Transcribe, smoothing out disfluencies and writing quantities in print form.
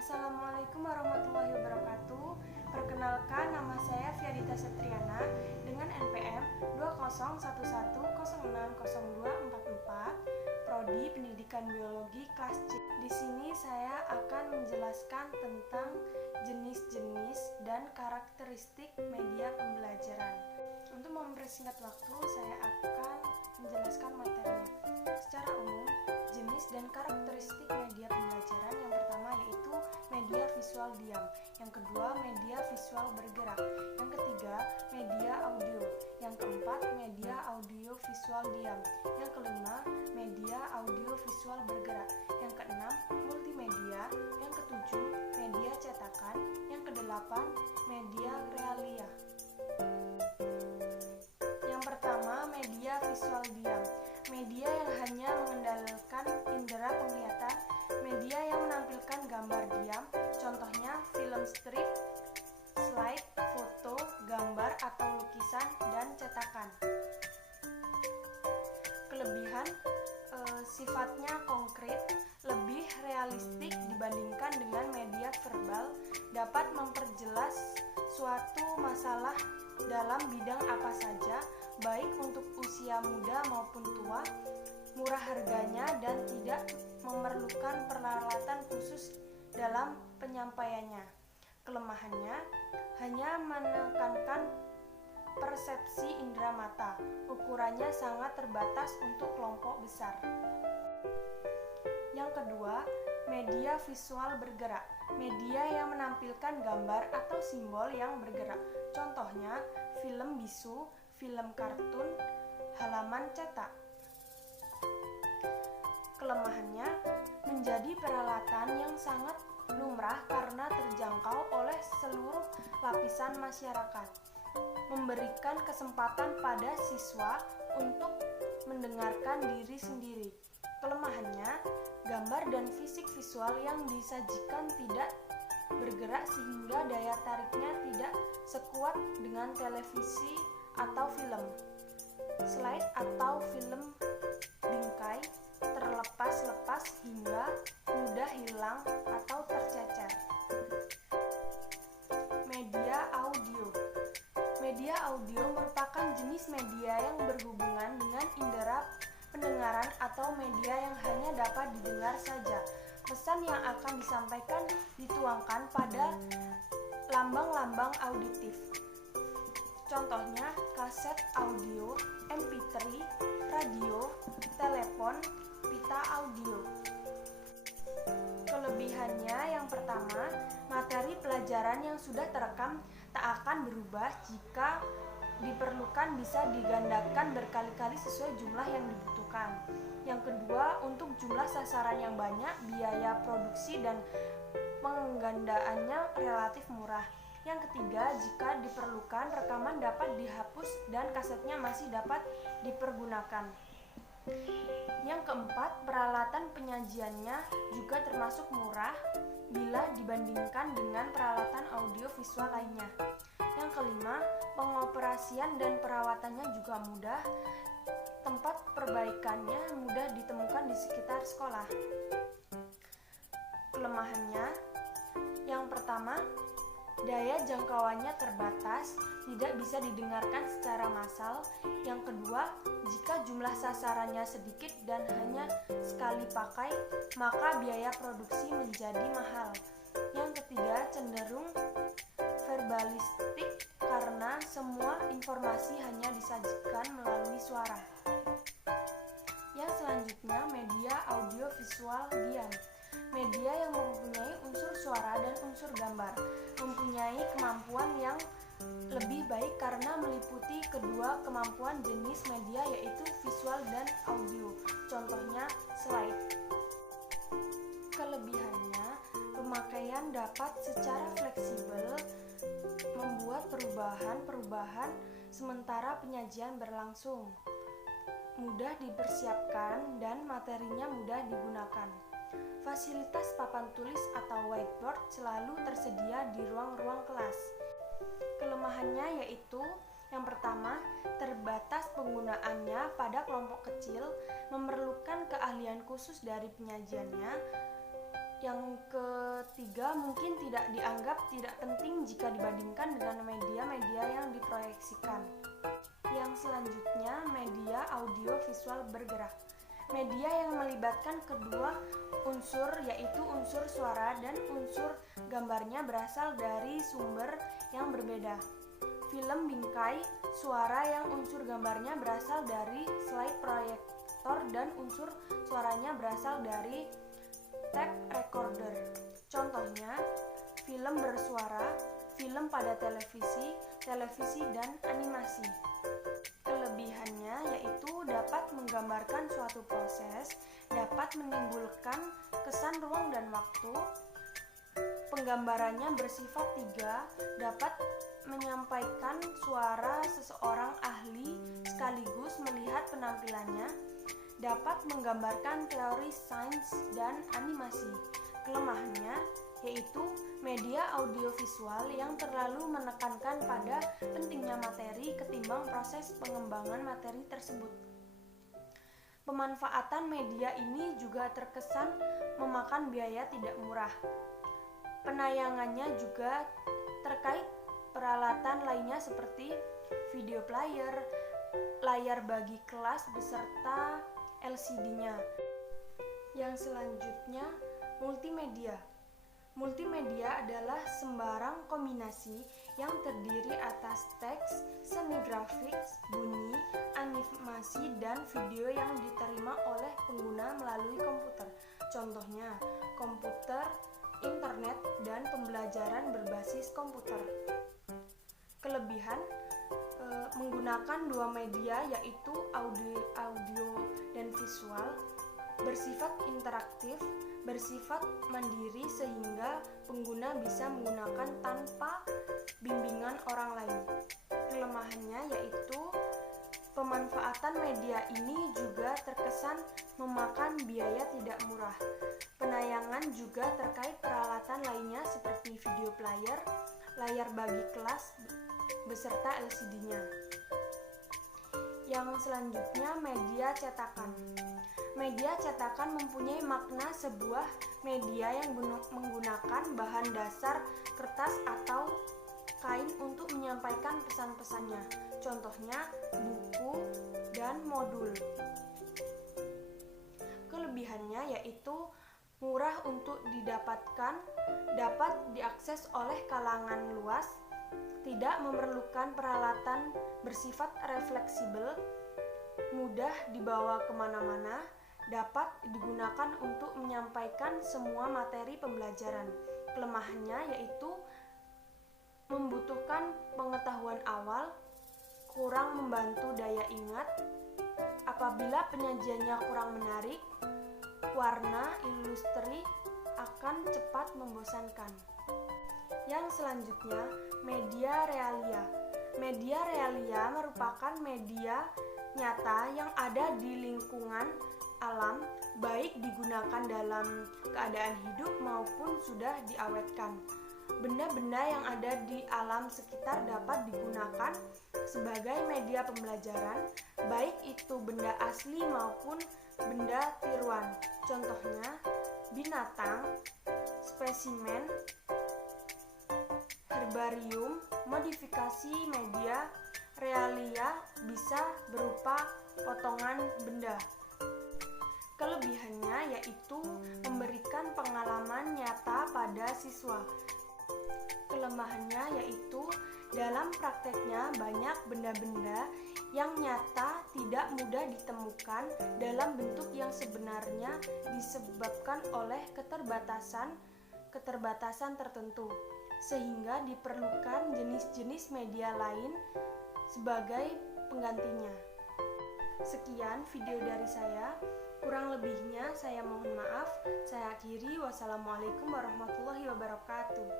Assalamualaikum warahmatullahi wabarakatuh. Perkenalkan, nama saya Fiadita Setriana dengan NPM 2011060244, Prodi Pendidikan Biologi kelas C. Di sini saya akan menjelaskan tentang jenis-jenis dan karakteristik media pembelajaran. Untuk mempersingkat waktu, saya akan menjelaskan materinya. Secara umum, jenis dan karakteristik media pembelajaran yang pertama yaitu media visual diam, yang kedua media visual bergerak, yang ketiga media audio, yang keempat media audio visual diam, yang kelima media audio visual bergerak, yang keenam multimedia, yang ketujuh media cetakan, yang kedelapan media realia. Yang pertama, media visual diam. Media yang hanya mengandalkan indera penglihatan, media yang menampilkan gambar diam, contohnya film strip, slide, foto, gambar atau lukisan, dan cetakan. Kelebihan, sifatnya konkret, lebih realistik dibandingkan dengan media verbal, dapat memperjelas suatu masalah dalam bidang apa saja, baik untuk usia muda maupun tua, murah harganya dan tidak memerlukan peralatan khusus dalam penyampaiannya. Kelemahannya, hanya menekankan persepsi indera mata, ukurannya sangat terbatas untuk kelompok besar. Yang kedua, media visual bergerak, media yang menampilkan gambar atau simbol yang bergerak, contohnya film bisu, film kartun, halaman cetak. Kelemahannya, menjadi peralatan yang sangat lumrah karena terjangkau oleh seluruh lapisan masyarakat, memberikan kesempatan pada siswa untuk mendengarkan diri sendiri. Kelemahannya, gambar dan fisik visual yang disajikan tidak bergerak sehingga daya tariknya tidak sekuat dengan televisi atau film. Slide atau film bingkai, terlepas-lepas hingga mudah hilang atau tercecer. Media audio. Media audio merupakan jenis media yang berhubungan dengan indera pendengaran atau media yang hanya dapat didengar saja. Pesan yang akan disampaikan dituangkan pada lambang-lambang auditif. Contohnya kaset audio, MP3, radio, telepon, pita audio. Kelebihannya yang pertama, materi pelajaran yang sudah terekam tak akan berubah. Jika diperlukan bisa digandakan berkali-kali sesuai jumlah yang dibutuhkan. Yang kedua, untuk jumlah sasaran yang banyak, biaya produksi dan penggandaannya relatif murah. Yang ketiga, jika diperlukan, rekaman dapat dihapus dan kasetnya masih dapat dipergunakan. Yang keempat, peralatan penyajiannya juga termasuk murah bila dibandingkan dengan peralatan audio visual lainnya. Yang kelima, pengoperasian dan perawatannya juga mudah. Tempat perbaikannya mudah ditemukan di sekitar sekolah. Kelemahannya, yang pertama, daya jangkauannya terbatas, tidak bisa didengarkan secara massal. Yang kedua, jika jumlah sasarannya sedikit dan hanya sekali pakai, maka biaya produksi menjadi mahal. Yang ketiga, cenderung verbalistik karena semua informasi hanya disajikan melalui suara. Yang selanjutnya, media audio visual diam. Media yang mempunyai unsur suara dan unsur gambar, mempunyai kemampuan yang lebih baik karena meliputi kedua kemampuan jenis media yaitu visual dan audio, contohnya slide. Kelebihannya, pemakaian dapat secara fleksibel membuat perubahan-perubahan sementara penyajian berlangsung, mudah dipersiapkan dan materinya mudah digunakan. Fasilitas papan tulis atau whiteboard selalu tersedia di ruang-ruang kelas. Kelemahannya yaitu yang pertama, terbatas penggunaannya pada kelompok kecil, memerlukan keahlian khusus dari penyajiannya. Yang ketiga, mungkin tidak dianggap tidak penting jika dibandingkan dengan media-media yang diproyeksikan. Yang selanjutnya, media audiovisual bergerak. Media yang melibatkan kedua unsur, yaitu unsur suara dan unsur gambarnya, berasal dari sumber yang berbeda. Film bingkai suara yang unsur gambarnya berasal dari slide proyektor dan unsur suaranya berasal dari tape recorder. Contohnya, film bersuara, film pada televisi, dan animasi. Kelebihannya yaitu dapat menggambarkan suatu proses, dapat menimbulkan kesan ruang dan waktu. Penggambarannya bersifat 3, dapat menyampaikan suara seseorang ahli sekaligus melihat penampilannya, dapat menggambarkan teori sains dan animasi. Kelemahannya yaitu media audiovisual yang terlalu menekankan pada pentingnya materi ketimbang proses pengembangan materi tersebut. Pemanfaatan media ini juga terkesan memakan biaya tidak murah. Penayangannya juga terkait peralatan lainnya seperti video player, layar bagi kelas beserta LCD-nya. Yang selanjutnya, multimedia. Multimedia adalah sembarang kombinasi yang terdiri atas teks, seni grafik, bunyi, animasi, dan video yang diterima oleh pengguna melalui komputer. Contohnya, komputer, internet, dan pembelajaran berbasis komputer. Kelebihan menggunakan dua media, yaitu audio dan visual, bersifat interaktif, bersifat mandiri sehingga pengguna bisa menggunakan tanpa bimbingan orang lain. Kelemahannya yaitu pemanfaatan media ini juga terkesan memakan biaya tidak murah. Penayangan juga terkait peralatan lainnya seperti video player, layar bagi kelas beserta LCD-nya. Yang selanjutnya, media cetakan. Media cetakan mempunyai makna sebuah media yang menggunakan bahan dasar kertas atau kain untuk menyampaikan pesan-pesannya. Contohnya, buku dan modul. Kelebihannya yaitu murah untuk didapatkan, dapat diakses oleh kalangan luas, tidak memerlukan peralatan, bersifat fleksibel, mudah dibawa kemana-mana, dapat digunakan untuk menyampaikan semua materi pembelajaran. Kelemahannya yaitu membutuhkan pengetahuan awal, kurang membantu daya ingat, apabila penyajiannya kurang menarik, warna ilustri akan cepat membosankan. Yang selanjutnya, media realia. Media realia merupakan media nyata yang ada di lingkungan alam, baik digunakan dalam keadaan hidup maupun sudah diawetkan. Benda-benda yang ada di alam sekitar dapat digunakan sebagai media pembelajaran, baik itu benda asli maupun benda tiruan. Contohnya, binatang, spesimen, herbarium. Modifikasi media realia bisa berupa potongan benda. Kelebihannya yaitu memberikan pengalaman nyata pada siswa. Kelemahannya yaitu dalam prakteknya banyak benda-benda yang nyata tidak mudah ditemukan dalam bentuk yang sebenarnya disebabkan oleh keterbatasan tertentu, sehingga diperlukan jenis-jenis media lain sebagai penggantinya. Sekian video dari saya, kurang lebihnya saya mohon maaf. Saya akhiri, wassalamualaikum warahmatullahi wabarakatuh.